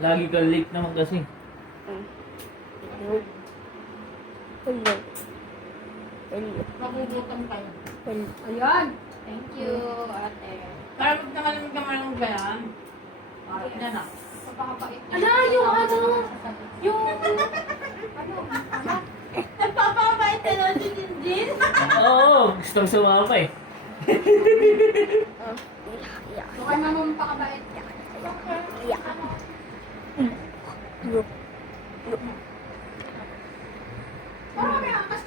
Lagi ka late naman kasi. Hello. Hello. Hello. Magugutom kayo. Hello. Ayan. Thank you, ate. Parang naman ba yan? Yan na. Ala, yung ano? Yung... ano? Nagpapabait na si Jinjin? Oo, gustong sumama eh. Mukha naman pakabait. Look. Parang kami angkas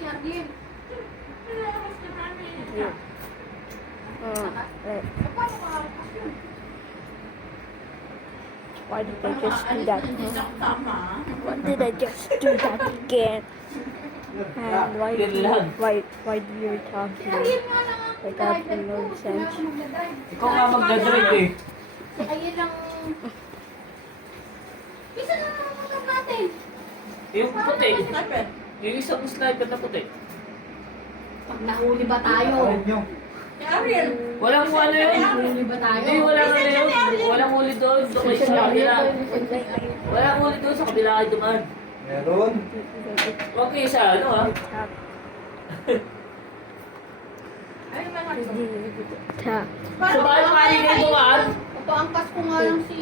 ni Arlene. Look. Paano makaangkas yun? Why did I just do that? Tama. Why did I just do that again? And why do you talk to me? Ayun nga lang ang Like that driver no ko. sense. Ikaw nga magdadrive eh. Ayun lang... Isa na lang ang motor natin. Yung puti. Yung isang sniper na puti. Pag nahuli ba tayo? Ariel! Walang ano yun. Nahuli ba tayo? Hindi, walang ano yun. Walang huli doon. Doon kayo sa kabila. Walang huli doon sa kabila kayo dumaan. Meron. Huwag kayo sa ano ha. Ay, mga Tap. So bakit maaari kayo dumaan? Ito ang Pasko nga lang si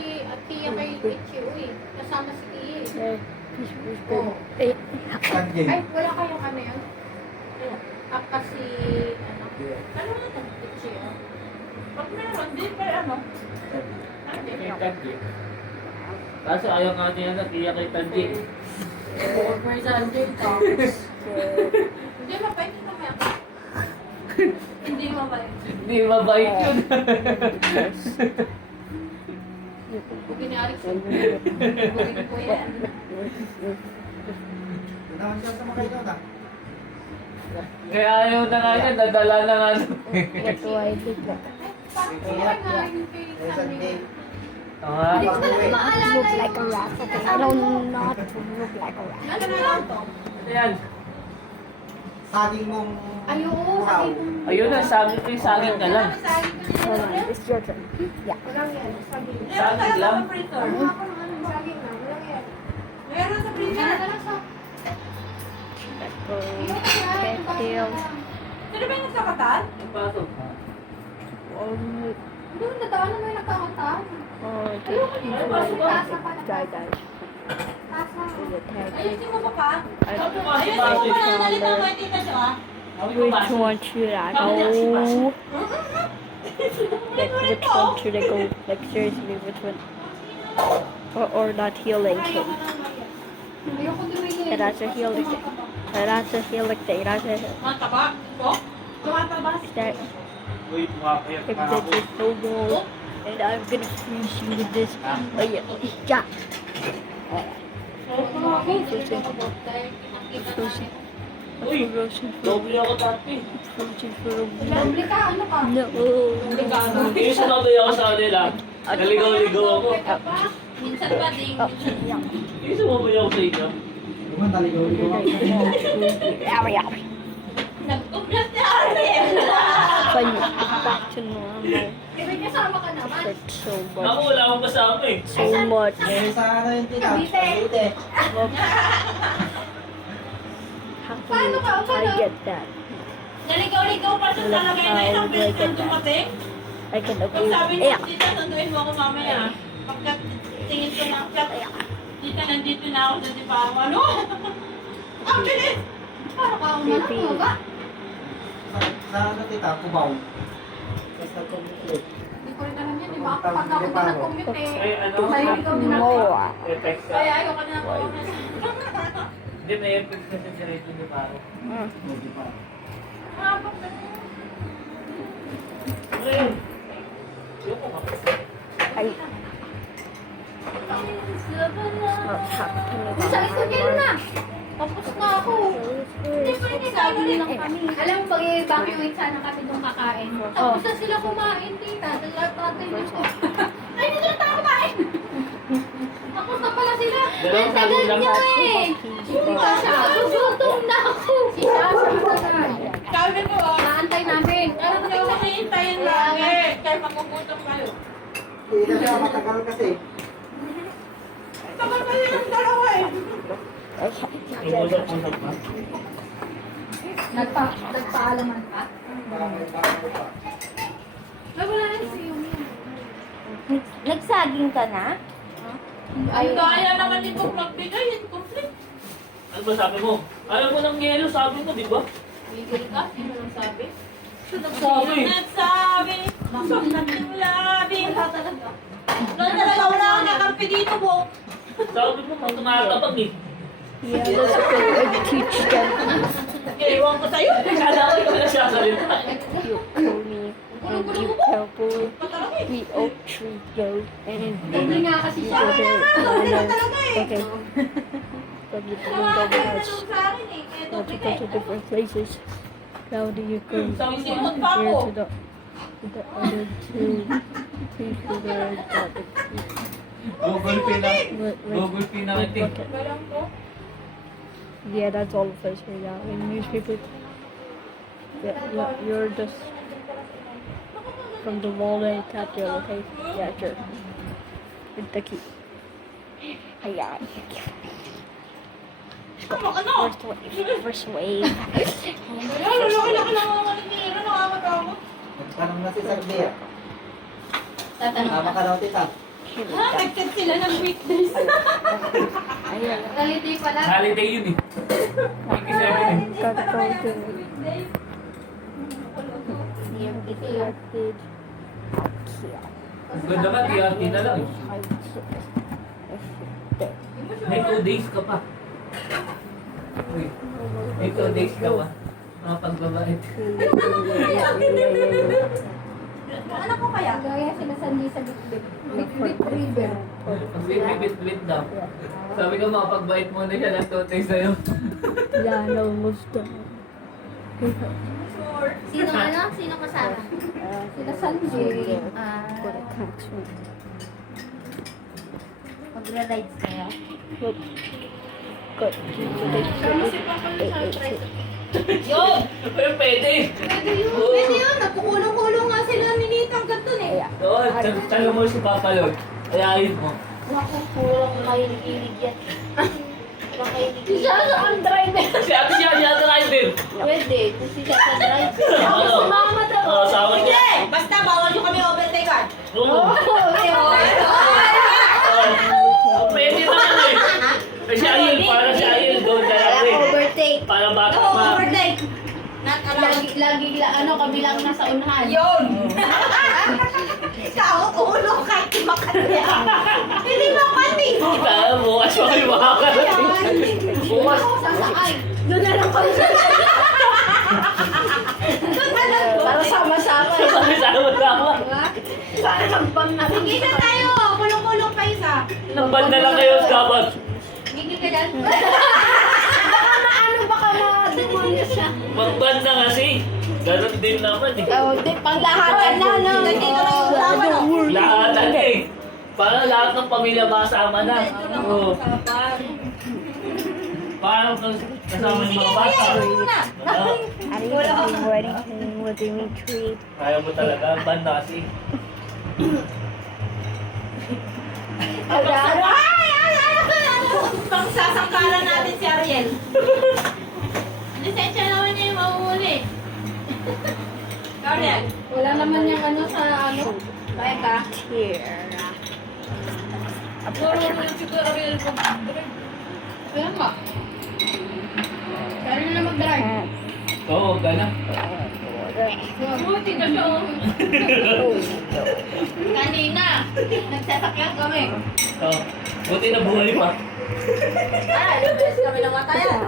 Tia kay Ichio eh. Kasama si Tia eh. Eh, Kanye. Ay, wala kayong ano yun? Akka si... ano? Ano na ito? Ichio? Pag meron, di pa ano? Kay Tanji. Kaso ayaw nga niya na tiya kay Tanji. Bukod mo yung Sanjay, hindi mabait ito kaya. Hindi mabait. Hindi mabait yun. Bugin ni Alex. Bugin ko yan. Naman siya sa mga ikaw na. Kaya ayaw na nga niya, dadala na nga. that's why I did that. Parang sila nga rin kay Sanjay. Oo nga. Hindi ko talaga maalala Look like a rat. Okay, I don't know how to look like a rat. Ano na lang to? Ano yan? Saging mong... Ay, oo, sabi ko. Ayun na, sabi ko yung saging ka lang. Hold on, it's your turn. Yeah. Walang yan, saging. Saging lang? Ako ng ano, saging lang, walang yan. Meron sa printer. Ano na lang sa... Petals. Sino ba yung nagsakatan? Nagpasok. Hindi mo nadaanan mo yung nagkakataan. Try that. Tasa. Attack. Ayusin mo pa pa. Sabi ko, Ayusin mo pasok. pa na nalito mo yung tita siya. Sabi ko, Which pasok. one should I go? Like, which one should I go? Like, seriously, which one? Or that healing thing? Ayoko dumili. That's a healing thing. That's a healing thing. That's a Mataba? Po? Tumataba? that. Uy, pumapayak If pa this ako. is so low, and I'm gonna freeze you with this. Oh yeah, yeah. Frozen. Uy, Frozen. doble ako dati. Frozen for a minute. Doble ka, ano ka? No. Yung sumabay ako sa kanila. Naligaw-ligaw ako. Minsan pa ding. Oh, yeah. Yung sumabay ako sa inyo. Naman, naligaw-ligaw ako. Yeah. Nag-upload si Ariel. When you get back to normal, May kasama ka naman. hurts so Ako, much. wala akong kasama eh. So much. Eh, sa ano yung tita? Cavite. Cavite. How Paano ka? can I get that? Naligaw-ligaw pa siya talaga yun na isang beses nang dumating. I can Pag open sabi it. niya, Yeah. tita, sunduin mo ako mamaya. Pagka tingin ko na, tita, nandito na ako sa di parang ano? Ang bilis! Parang ka Baby. umano ba? Sa ano tita? Kubaw. Basta kumiklit. Hindi ko rin alam yan. Di ba? Pag ako ba nag-commute Ay, eh. ano? Naligaw din ako. More. Effects ka. Kaya ayaw ka na comment. Hindi, may effects kasi si Rachel ni Paro. Hindi pa. Habang na. Ano yun? Ayoko nga. I. Sa ito gano'n na. Tapos na ako. Hindi ko rin sabi lang kami. Alam mo, pag-evacuate sana kami nung kakain. Tapos na sila kumain, tita. Tatay niyo ko. Ay, hindi na tayo kumain. Tapos na pala sila. Dalawang Ang tagal sabi lang. niyo eh. Hindi ka siya. Gutom na ako. Si Sasha, matagal. Sabi ko, naantay namin. Parang hindi ko hintayin lagi. Kaya magugutom kayo. Hindi na siya matagal kasi. tagal pa nilang dalawa eh. Usap-usap pa. Nagpaalaman ka? Wala na si Yumi. Nagsaging ka na? Ay, kaya naman ito magbigay. Complete. Ano ba sabi mo? Alam mo ng yelo, sabi mo, di ba? Bigay ka? Sino nang sabi? Sabi. Nagsabi. Masakit yung labi. Wala talaga. Wala kang kakampi dito, Bo. Sabi mo, tumatabag eh. Yeah, that's okay. I teach them. Ewan ko sa'yo. Kala ko ikaw na siya salita. You call me and you careful. We all tree go and Hindi nga kasi siya. Okay. So you can go to the house. Sa akin eh. Kaya Now to go to different places. How do you go Sabi from sinunod pa here ako. to the other two people that are at the tree? Google Pay na. Wait, Google Pay na natin. okay. Walang ko. Yeah, that's all of us here now. In newspaper. Yeah, you're just from the wall that tapped you, okay? Yeah, sure. With the key. Hiya. Ano? First wave. Lalo, laki lang ang maninira. Nakakatakot. Nagtanong na si Sir Bea. Tatanong Tama ka daw, tita. Ha? Nag-set sila ng weekdays. Ayan. Holiday pala. Holiday yun eh. 27 eh. Kakautin. Weekdays. Yung itilatid. Ang ganda ka, TRT na lang eh. May 2 days ka pa. Uy, may 2 days ka pa. Mga pagbabait. Ano ko kaya? Gaya sila Sandy sa Bitbit. Bitbit River. Magbibit-bit daw. Sabi ko makapagbait muna siya ng 2 days sa'yo. Yeah, no, almost done. Sino ano? Sino kasama? Sila Sandy. What a catch me. Magra-rides kayo? Look. Good. Yun! Pero pwede. Pwede yun. Pwede yun. Nagkukulong-kulong nga sila ni Nitang ganito eh. Oo, talo mo si Papa Lord. Ayayin mo. Naku, kulang makinig yan. Siya ang driver. Si ate siya driver. Pwede. Kung siya sa driver. Ano? Sumama daw. Oo, sama niya. Basta bawal yung kami overtake ah. Oo. Pwede naman eh. Si Ayel, para si Ayel doon ka lang eh. Overtake. Para bata Oo, pa. overtake. Lagi ano, kami lang nasa unahan. Yun! Ikaw, ulo kahit di makataya. Hindi mapati. Kita, bukas mo kayo makakarating. Bukas. Sasaan? Doon na lang kami sa Doon na lang. Para sama-sama. Sama-sama. Para magbang na. Sige na tayo. Kulong-kulong pa isa. Nambal na lang kayo dapat. Gigil ka dyan? Ano baka ma-demonyo siya? Magban na kasi. Ganon din naman eh. Oh, di panglahatan na, no? Nandito na yung usapan, no? Lahat eh. Para lahat ng pamilya masama na. Oo. Para kasama yung mga bata. Oo. What do you mean tree? Kaya mo talaga. Ban na kasi. Pang sasangkalan natin si Ariel. Lisensya naman niya yung mauuli. Ariel, wala naman yung ano sa ano. Kaya ka? Here. Puro mo yung siguro Ariel mag-drive. Kaya nga. Kaya na mag-drive. Oo, gana. Buti ka siya. Kanina, nagsasakyan kami. Oo. Buti na buhay pa. Ay, ilang kami namatayan.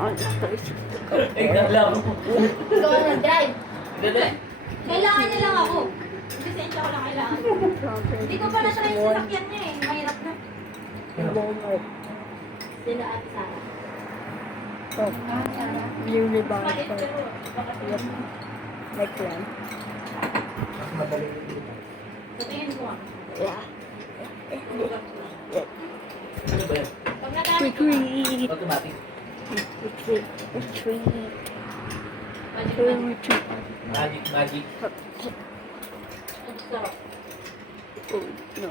Eh, alam mo. Ikaw ang nag-drive. Ganda. Kailangan niya lang ako. Lisensya ko lang kailangan. Hindi ko pa na-try yung sasakyan niya eh. Mahirap na. Walmart. Sila at Sarah. Oh, Sarah. newly bought Palit car. pero Yep. Like one. Mas madali dito. sa tingin ko ah. Yeah. Ano ba yan? Pag nagamit ko, Retreat. Automatic. Retreat. Retreat. balik na. Retreat. Magic, magic. Ang sarap. Oh, no.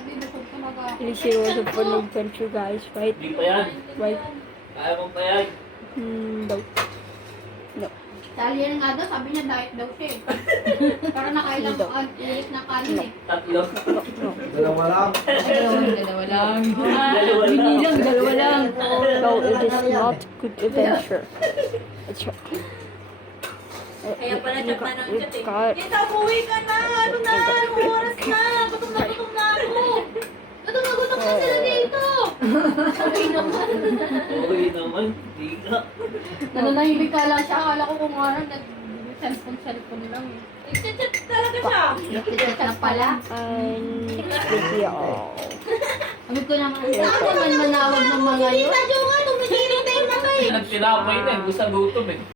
Sabi, busog talaga ako. Really sure it was a fun adventure, guys, right? Hindi pa yan. Right? Kaya mo pa yan. No. Dahil yan nga daw, sabi niya diet daw siya eh. Para nakailang ulit na kanin eh. Tatlo. No. Dalawa lang. Dalawa lang. Dalawa lang. Binilang, dalawa lang. No, it is not good adventure. It's Kaya pala siya panangkat eh. God. Kita, umuwi ka na! Ano na? Anong oras na? Gutom na ako! Gutom na gutom na sila dito. Okay naman. Okay naman. Di ka. Nananahimik ka lang siya. Akala ko kung ano, nag-cellphone lang eh. Nagchat-chat talaga siya. Nag-chat na pala. Video. Sabi ko naman, saan naman manawag ng mga yun? Tita, Jo nga, tumigilin tayo na kayo. Nagtinapay na eh. Gusto gutom eh.